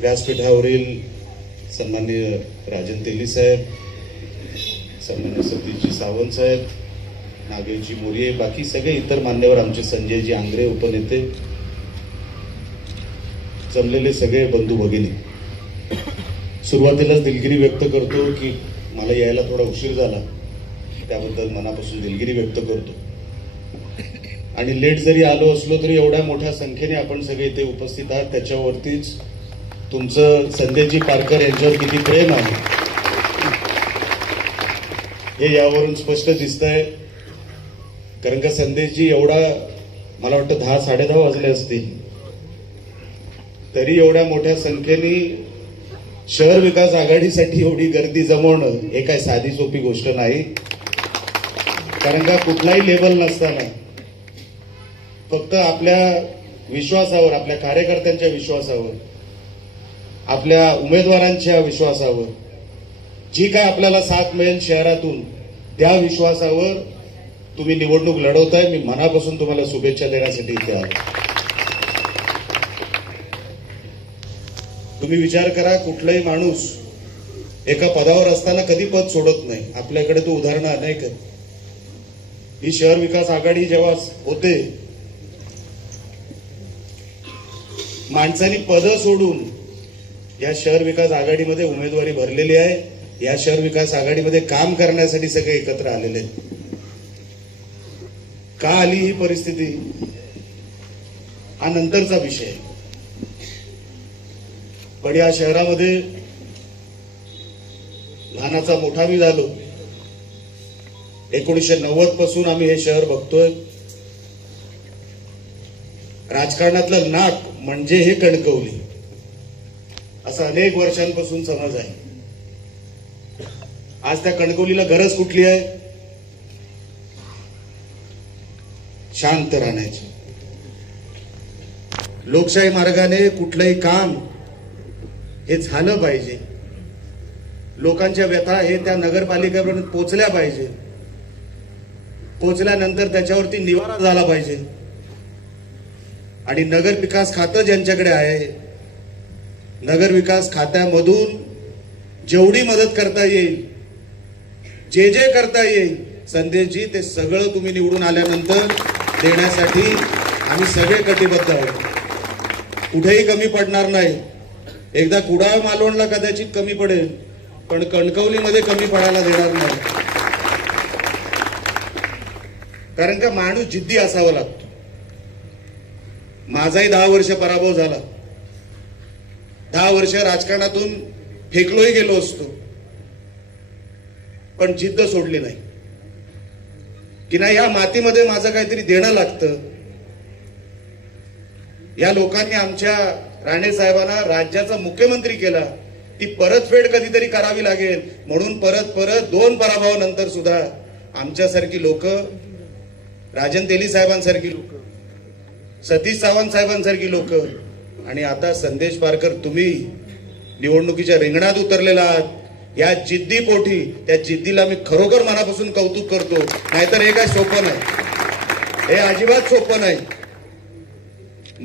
व्यासपीठावरील सन्माननीय राजन तेली साहेब सन्मान्य सतीशजी सावंत साहेब नागेशजी मोरिये बाकी सगळे इतर मान्यवर आमचे संजयजी आंग्रे उपनेते जमलेले सगळे बंधू भगिनी सुरुवातीलाच दिलगिरी व्यक्त करतो की मला यायला थोडा उशीर झाला त्याबद्दल मनापासून दिलगिरी व्यक्त करतो आणि लेट जरी आलो असलो तरी एवढ्या मोठ्या संख्येने आपण सगळे इथे उपस्थित आहात त्याच्यावरतीच तुमचं संदेशजी पारकर यांच्यावर किती प्रेम आहे हे यावरून स्पष्ट दिसतंय कारण का संदेशजी एवढा मला वाटतं दहा साडे दहा वाजले असतील तरी एवढ्या मोठ्या संख्येने शहर विकास आघाडीसाठी एवढी गर्दी जमवणं हे काय साधी सोपी गोष्ट नाही कारण का कुठलाही लेवल नसताना फक्त आपल्या विश्वासावर आपल्या कार्यकर्त्यांच्या विश्वासावर आपल्या उमेदवारांच्या विश्वासावर जी काय आपल्याला साथ मिळेल शहरातून त्या विश्वासावर तुम्ही निवडणूक लढवताय मी मनापासून तुम्हाला शुभेच्छा देण्यासाठी इथे आलो तुम्ही विचार करा कुठलाही माणूस एका पदावर असताना कधी पद सोडत नाही आपल्याकडे तो उदाहरण नाही कर ही शहर विकास आघाडी जेव्हा होते माणसाने पद सोडून या शहर विकास आघाडीमध्ये उमेदवारी भरलेली आहे या शहर विकास आघाडीमध्ये काम करण्यासाठी सगळे एकत्र आलेले आहेत का आली ही परिस्थिती हा नंतरचा विषय पण या शहरामध्ये लहानाचा मोठा मी झालो एकोणीसशे नव्वद पासून आम्ही हे शहर बघतोय राजकारणातलं नाक म्हणजे हे कणकवली असा अनेक वर्षांपासून समज आहे आज त्या कणकवलीला गरज कुठली आहे शांत राहण्याची लोकशाही मार्गाने कुठलंही काम हे झालं पाहिजे लोकांच्या व्यथा हे त्या नगरपालिकेपर्यंत पोचल्या पाहिजे पोचल्यानंतर त्याच्यावरती निवारा झाला पाहिजे आणि नगर विकास खातं ज्यांच्याकडे आहे नगरविकास खात्यामधून जेवढी मदत करता येईल जे जे करता येईल संदेशजी ते सगळं तुम्ही निवडून आल्यानंतर देण्यासाठी आम्ही सगळे कटिबद्ध आहोत कुठेही कमी पडणार नाही एकदा कुडाळ मालवणला कदाचित कमी पडेल पण कणकवलीमध्ये कमी पडायला देणार नाही कारण का माणूस जिद्दी असावा लागतो माझाही दहा वर्ष पराभव झाला दहा वर्ष राजकारणातून फेकलोही गेलो असतो पण जिद्द सोडली नाही की नाही या मातीमध्ये माझं काहीतरी देणं लागतं या लोकांनी आमच्या राणे साहेबांना राज्याचा मुख्यमंत्री केला ती परतफेड कधीतरी करावी लागेल म्हणून परत परत दोन पराभवानंतर सुद्धा आमच्यासारखी लोक राजन तेली साहेबांसारखी लोक सतीश सावंत साहेबांसारखी लोक आणि आता संदेश पारकर तुम्ही निवडणुकीच्या रिंगणात उतरलेला आहात या जिद्दी पोटी त्या जिद्दीला मी खरोखर मनापासून कौतुक करतो नाहीतर हे काय सोपं नाही हे अजिबात सोपं नाही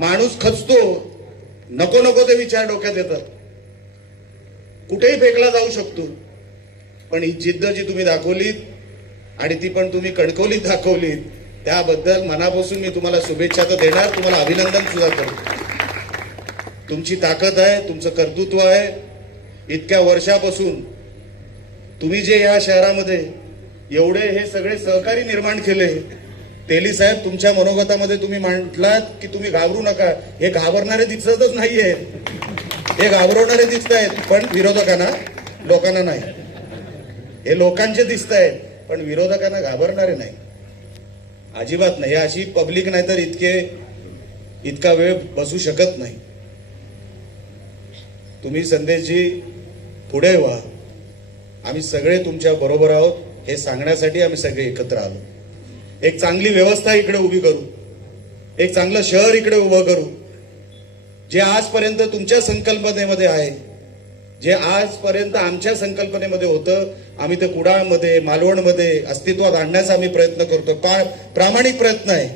माणूस खचतो नको नको ते विचार डोक्यात येतात कुठेही फेकला जाऊ शकतो पण ही जिद्द जी तुम्ही दाखवलीत आणि ती पण तुम्ही कणकवलीत दाखवलीत त्याबद्दल मनापासून मी तुम्हाला शुभेच्छा तर देणार तुम्हाला अभिनंदन सुद्धा करतो तुमची ताकद आहे तुमचं कर्तृत्व आहे इतक्या वर्षापासून तुम्ही जे या शहरामध्ये एवढे हे सगळे सहकारी निर्माण केले तेली साहेब तुमच्या मनोगतामध्ये तुम्ही म्हटलात की तुम्ही घाबरू नका हे घाबरणारे दिसतच नाहीये हे घाबरवणारे दिसत आहेत पण विरोधकांना लोकांना नाही हे लोकांचे दिसत आहेत पण विरोधकांना घाबरणारे नाही अजिबात नाही अशी पब्लिक नाही तर इतके इतका वेळ बसू शकत नाही तुम्ही संदेशजी पुढे व्हा आम्ही सगळे तुमच्या बरोबर आहोत हे सांगण्यासाठी आम्ही सगळे एकत्र आलो एक चांगली व्यवस्था इकडे उभी करू एक चांगलं शहर इकडे उभं करू जे आजपर्यंत तुमच्या संकल्पनेमध्ये आहे जे आजपर्यंत आमच्या संकल्पनेमध्ये होतं आम्ही ते कुडाळमध्ये मालवणमध्ये अस्तित्वात आणण्याचा आम्ही प्रयत्न करतो प्रामाणिक प्रयत्न आहे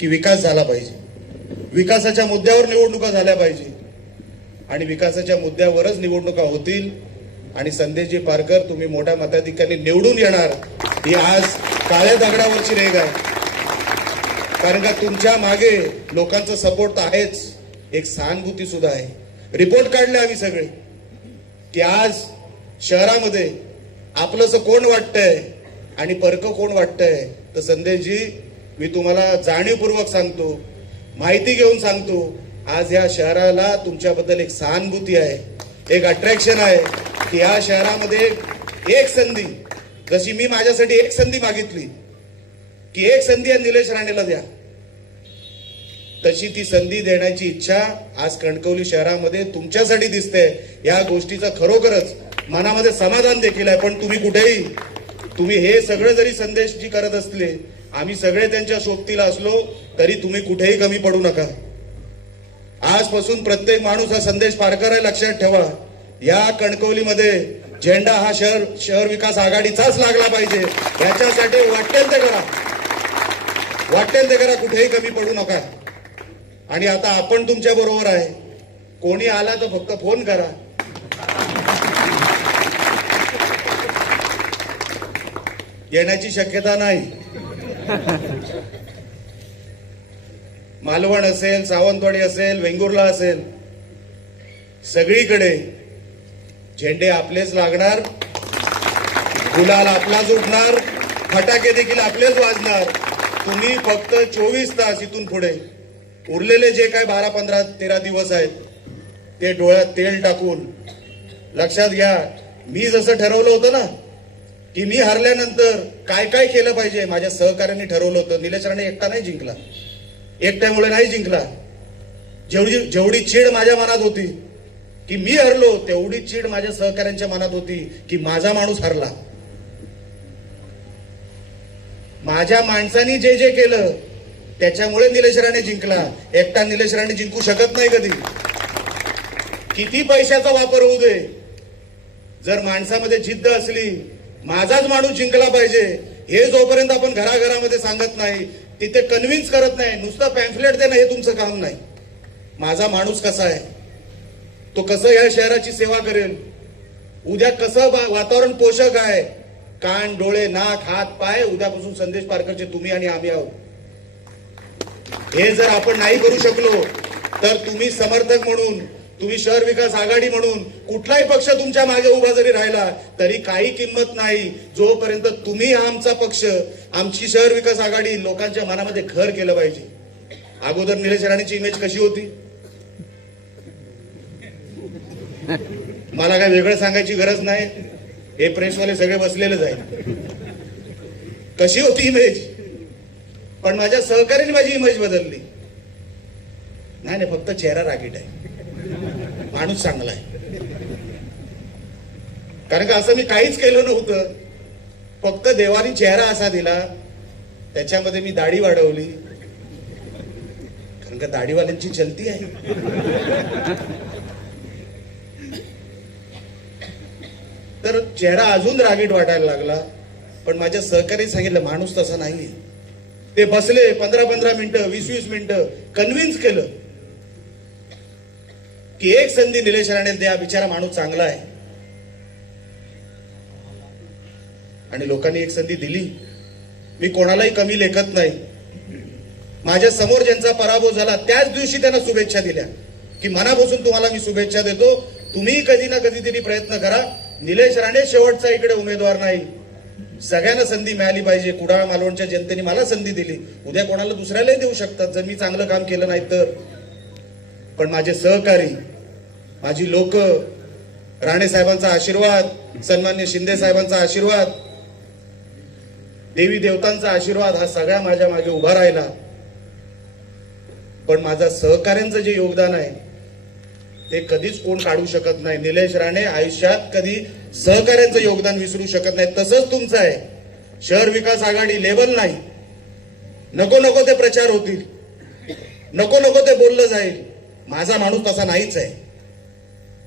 की विकास झाला पाहिजे विकासाच्या मुद्द्यावर निवडणुका झाल्या पाहिजे आणि विकासाच्या मुद्द्यावरच निवडणुका होतील आणि संदेशजी पारकर तुम्ही मोठ्या मताधिकांनी निवडून येणार ही आज काळ्या दगडावरची रेग आहे कारण का तुमच्या मागे लोकांचा सपोर्ट तर आहेच एक सहानुभूती सुद्धा आहे रिपोर्ट काढले आम्ही सगळे की आज शहरामध्ये आपलंसं कोण वाटतंय आणि परक कोण वाटतंय तर संदेशजी मी तुम्हाला जाणीवपूर्वक सांगतो माहिती घेऊन सांगतो आज या शहराला तुमच्याबद्दल एक सहानुभूती आहे एक अट्रॅक्शन आहे की या शहरामध्ये एक संधी जशी मी माझ्यासाठी एक संधी मागितली की एक संधी निलेश राणेला द्या तशी ती संधी देण्याची इच्छा आज कणकवली शहरामध्ये तुमच्यासाठी दिसते या गोष्टीचा खरोखरच मनामध्ये समाधान देखील आहे पण तुम्ही कुठेही तुम्ही हे सगळं जरी संदेश जी करत असले आम्ही सगळे त्यांच्या सोबतीला असलो तरी तुम्ही कुठेही कमी पडू नका आजपासून प्रत्येक माणूस हा संदेश पारकर आहे लक्षात ठेवा या कणकवलीमध्ये झेंडा हा शहर शहर विकास आघाडीचाच लागला पाहिजे याच्यासाठी वाटेल ते करा वाटेल ते करा कुठेही कमी पडू नका आणि आता आपण तुमच्या बरोबर आहे कोणी आला तर फक्त फोन करा येण्याची शक्यता नाही मालवण असेल सावंतवाडी असेल वेंगुर्ला असेल सगळीकडे झेंडे आपलेच लागणार गुलाल आपलाच उठणार फटाके देखील आपलेच वाजणार तुम्ही फक्त चोवीस तास इथून पुढे उरलेले जे काय बारा पंधरा तेरा दिवस आहेत ते डोळ्यात तेल टाकून लक्षात घ्या मी जसं ठरवलं होतं ना की मी हरल्यानंतर काय काय केलं पाहिजे माझ्या सहकार्यांनी ठरवलं होतं निलेश राणे एकटा नाही जिंकला एकट्यामुळे नाही जिंकला जेवढी जेवढी चीड माझ्या मनात होती की मी हरलो तेवढी चीड माझ्या सहकाऱ्यांच्या मनात होती की माझा माणूस हरला माझ्या माणसानी जे जे केलं त्याच्यामुळे निलेशराने जिंकला एकटा निलेशराने जिंकू शकत नाही कधी किती पैशाचा वापर होऊ दे जर माणसामध्ये जिद्द असली माझाच माणूस जिंकला पाहिजे हे जोपर्यंत आपण घराघरामध्ये सांगत नाही तिथे कन्व्हिन्स करत नाही नुसतं पॅम्फलेट देणं हे तुमचं काम नाही माझा माणूस कसा आहे तो कसं या शहराची सेवा करेल उद्या कसं वातावरण पोषक आहे कान डोळे नाक हात पाय उद्यापासून संदेश पारकरचे तुम्ही आणि आम्ही आहोत हे जर आपण नाही करू शकलो तर तुम्ही समर्थक म्हणून तुम्ही शहर विकास आघाडी म्हणून कुठलाही पक्ष तुमच्या मागे उभा जरी राहिला तरी काही किंमत नाही जोपर्यंत तुम्ही हा आमचा पक्ष आमची शहर विकास आघाडी लोकांच्या मनामध्ये घर केलं पाहिजे अगोदर निलेश राणीची इमेज कशी होती मला काय वेगळं सांगायची गरज नाही हे प्रेसवाले सगळे बसलेलेच जाईल कशी होती इमेज पण माझ्या सहकार्याने माझी इमेज बदलली नाही नाही फक्त चेहरा रागीट आहे माणूस चांगला आहे कारण का असं मी काहीच केलं नव्हतं फक्त देवानी चेहरा असा दिला त्याच्यामध्ये मी दाढी वाढवली कारण का दाढीवाल्यांची चलती आहे तर चेहरा अजून रागीट वाटायला लागला पण माझ्या सहकारी सांगितलं माणूस तसा नाही ते बसले पंधरा पंधरा मिनिटं वीस वीस मिनिटं कन्व्हिन्स केलं की एक संधी निलेश राणे द्या बिचारा माणूस चांगला आहे आणि लोकांनी एक संधी दिली मी कोणालाही कमी लेखत नाही माझ्या समोर ज्यांचा पराभव झाला त्याच दिवशी त्यांना शुभेच्छा दिल्या की मनापासून तुम्हाला मी शुभेच्छा देतो तुम्ही कधी ना कधी कधीतरी प्रयत्न करा निलेश राणे शेवटचा इकडे उमेदवार नाही सगळ्यांना संधी मिळाली पाहिजे कुडाळ मालवणच्या जनतेने मला संधी दिली उद्या कोणाला दुसऱ्यालाही देऊ शकतात जर मी चांगलं काम केलं नाही तर पण माझे सहकारी माझी लोक राणे साहेबांचा आशीर्वाद सन्मान्य शिंदे साहेबांचा आशीर्वाद देवी देवतांचा आशीर्वाद हा सगळा माझ्या मागे उभा राहिला पण माझा सहकार्यांचं जे योगदान आहे ते कधीच कोण काढू शकत नाही निलेश राणे आयुष्यात कधी सहकार्यांचं योगदान विसरू शकत नाही तसंच तुमचं आहे शहर विकास आघाडी लेबल नाही नको नको ते प्रचार होतील नको नको ते बोललं जाईल माझा माणूस तसा नाहीच आहे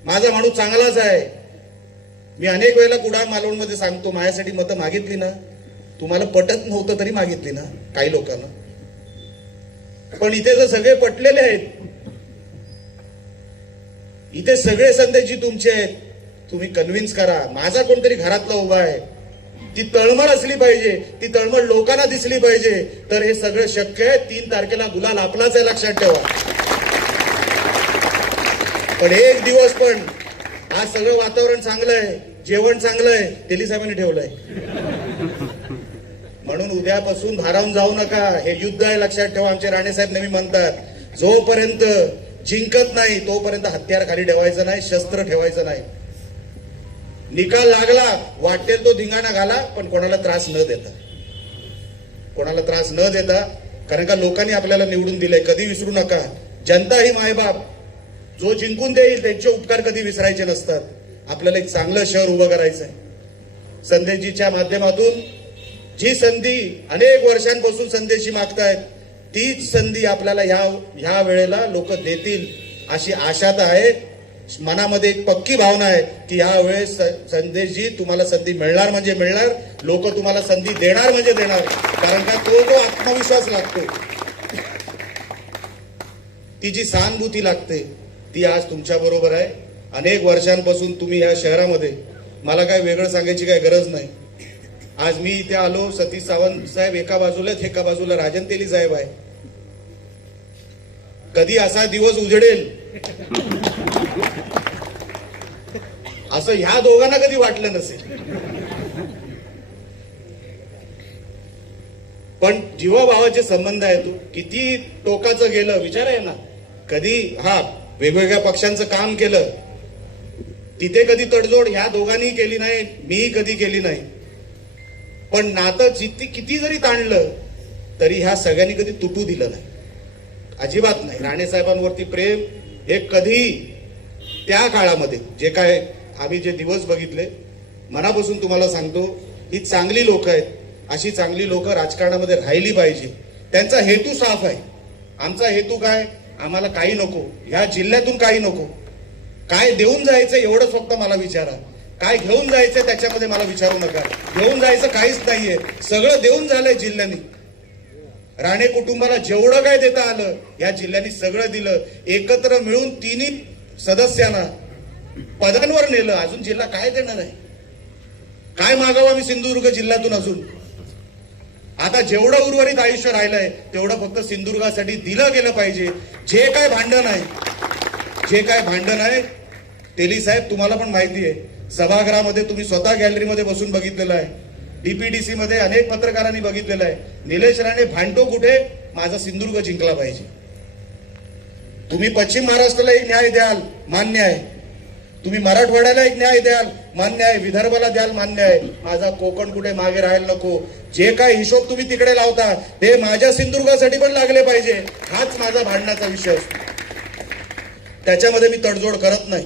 माझा माणूस चांगलाच आहे मी अनेक वेळेला कुडाळ मध्ये सांगतो माझ्यासाठी मतं मागितली ना तुम्हाला पटत नव्हतं तरी मागितली ना काही लोकांना पण इथे जर सगळे पटलेले आहेत इथे सगळे संदेश तुमचे आहेत तुम्ही कन्व्हिन्स करा माझा कोणतरी घरातला उभा आहे ती तळमळ असली पाहिजे ती तळमळ लोकांना दिसली पाहिजे तर हे सगळं शक्य आहे तीन तारखेला गुलाल आपलाच आहे लक्षात ठेवा पण एक दिवस पण आज सगळं वातावरण चांगलंय जेवण चांगलंय आहे तेली साहेबांनी ठेवलंय म्हणून उद्यापासून भारावून जाऊ नका हे युद्ध आहे लक्षात ठेवा आमचे राणे साहेब नेहमी म्हणतात जोपर्यंत जिंकत नाही तोपर्यंत हत्यार खाली ठेवायचं नाही शस्त्र ठेवायचं नाही निकाल लागला वाटेल तो धिंगाणा घाला पण कोणाला त्रास न देता कोणाला त्रास न देता कारण का लोकांनी आपल्याला निवडून दिलंय कधी विसरू नका जनता ही मायबाप जो जिंकून देईल त्यांचे उपकार कधी विसरायचे नसतात आपल्याला एक चांगलं शहर उभं करायचंय संदेशजीच्या माध्यमातून जी संधी अनेक वर्षांपासून संदेशी मागतायत तीच संधी आपल्याला ह्या ह्या वेळेला लोक देतील अशी आशा तर आहे मनामध्ये एक पक्की भावना आहे की वेळेस संदेशजी तुम्हाला संधी मिळणार म्हणजे मिळणार लोक तुम्हाला संधी देणार म्हणजे देणार कारण का तो जो आत्मविश्वास लागतो जी सहानुभूती लागते ती आज तुमच्या बरोबर आहे अनेक वर्षांपासून तुम्ही या शहरामध्ये मला काय वेगळं सांगायची काही गरज नाही आज मी इथे आलो सतीश सावंत साहेब एका बाजूलाच एका बाजूला राजन तेली साहेब आहे कधी असा दिवस उजडेल असं ह्या दोघांना कधी वाटलं नसेल पण जीवाभावाचे संबंध आहे तो किती टोकाचं गेलं विचार आहे ना कधी हा वेगवेगळ्या पक्षांचं काम केलं तिथे कधी तडजोड ह्या दोघांनी केली नाही मीही कधी केली नाही पण नातं जिती किती जरी ताणलं तरी ह्या सगळ्यांनी कधी तुटू दिलं नाही अजिबात नाही राणेसाहेबांवरती प्रेम हे कधी त्या काळामध्ये जे काय आम्ही जे दिवस बघितले मनापासून तुम्हाला सांगतो ही चांगली लोक आहेत अशी चांगली लोक राजकारणामध्ये राहिली पाहिजे त्यांचा हेतू साफ आहे आमचा हेतू काय आम्हाला काही नको ह्या जिल्ह्यातून काही नको काय देऊन जायचं एवढंच फक्त मला विचारा काय घेऊन जायचं त्याच्यामध्ये मला विचारू नका घेऊन जायचं काहीच नाहीये सगळं देऊन झालंय जिल्ह्यानी राणे कुटुंबाला जेवढं काय देता आलं या जिल्ह्यानी सगळं दिलं एकत्र मिळून तिन्ही सदस्यांना पदांवर नेलं अजून जिल्हा काय देणार आहे काय मागावं आम्ही सिंधुदुर्ग जिल्ह्यातून अजून आता जेवढं उर्वरित आयुष्य राहिलंय तेवढं फक्त सिंधुदुर्गासाठी दिलं गेलं पाहिजे जे काय भांडण आहे जे काय भांडण आहे तेली साहेब तुम्हाला पण माहिती आहे सभागृहामध्ये तुम्ही स्वतः गॅलरीमध्ये बसून बघितलेलं आहे डीपीडीसी मध्ये अनेक पत्रकारांनी बघितलेलं आहे निलेश राणे भांडतो कुठे माझा सिंधुदुर्ग जिंकला पाहिजे तुम्ही पश्चिम महाराष्ट्राला एक न्याय द्याल मान्य आहे तुम्ही मराठवाड्याला एक न्याय द्याल मान्य आहे विदर्भाला द्याल मान्य आहे माझा कोकण कुठे मागे राहायला नको जे काय हिशोब तुम्ही तिकडे लावता ते माझ्या सिंधुदुर्गासाठी पण लागले पाहिजे हाच माझा भांडणाचा विषय असतो त्याच्यामध्ये मी तडजोड करत नाही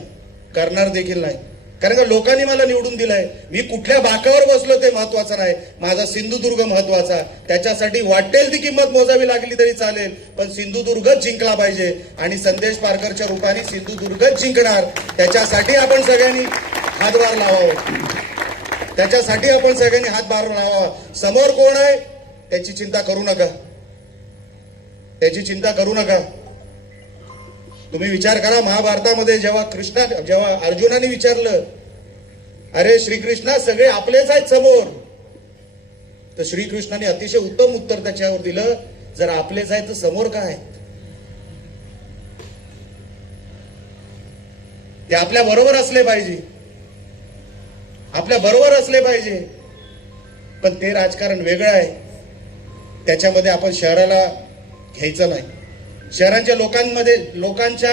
करणार देखील नाही कारण का लोकांनी मला निवडून दिलंय मी कुठल्या बाकावर बसलो ते महत्वाचं नाही माझा सिंधुदुर्ग महत्वाचा त्याच्यासाठी वाटेल ती किंमत मोजावी लागली तरी चालेल पण सिंधुदुर्ग जिंकला पाहिजे आणि संदेश पारकरच्या रूपाने सिंधुदुर्ग जिंकणार त्याच्यासाठी आपण सगळ्यांनी हातभार लावावं त्याच्यासाठी आपण सगळ्यांनी हातभार लावावा समोर कोण आहे त्याची चिंता करू नका त्याची चिंता करू नका तुम्ही विचार करा महाभारतामध्ये जेव्हा कृष्णा जेव्हा अर्जुनाने विचारलं अरे श्रीकृष्णा सगळे आपलेच आहेत समोर तर श्रीकृष्णाने अतिशय उत्तम उत्तर त्याच्यावर दिलं जर आपलेच आहेत तर समोर काय ते आपल्या बरोबर असले पाहिजे आपल्या बरोबर असले पाहिजे पण ते राजकारण वेगळं आहे त्याच्यामध्ये आपण शहराला घ्यायचं नाही शहरांच्या लोकांमध्ये लोकांच्या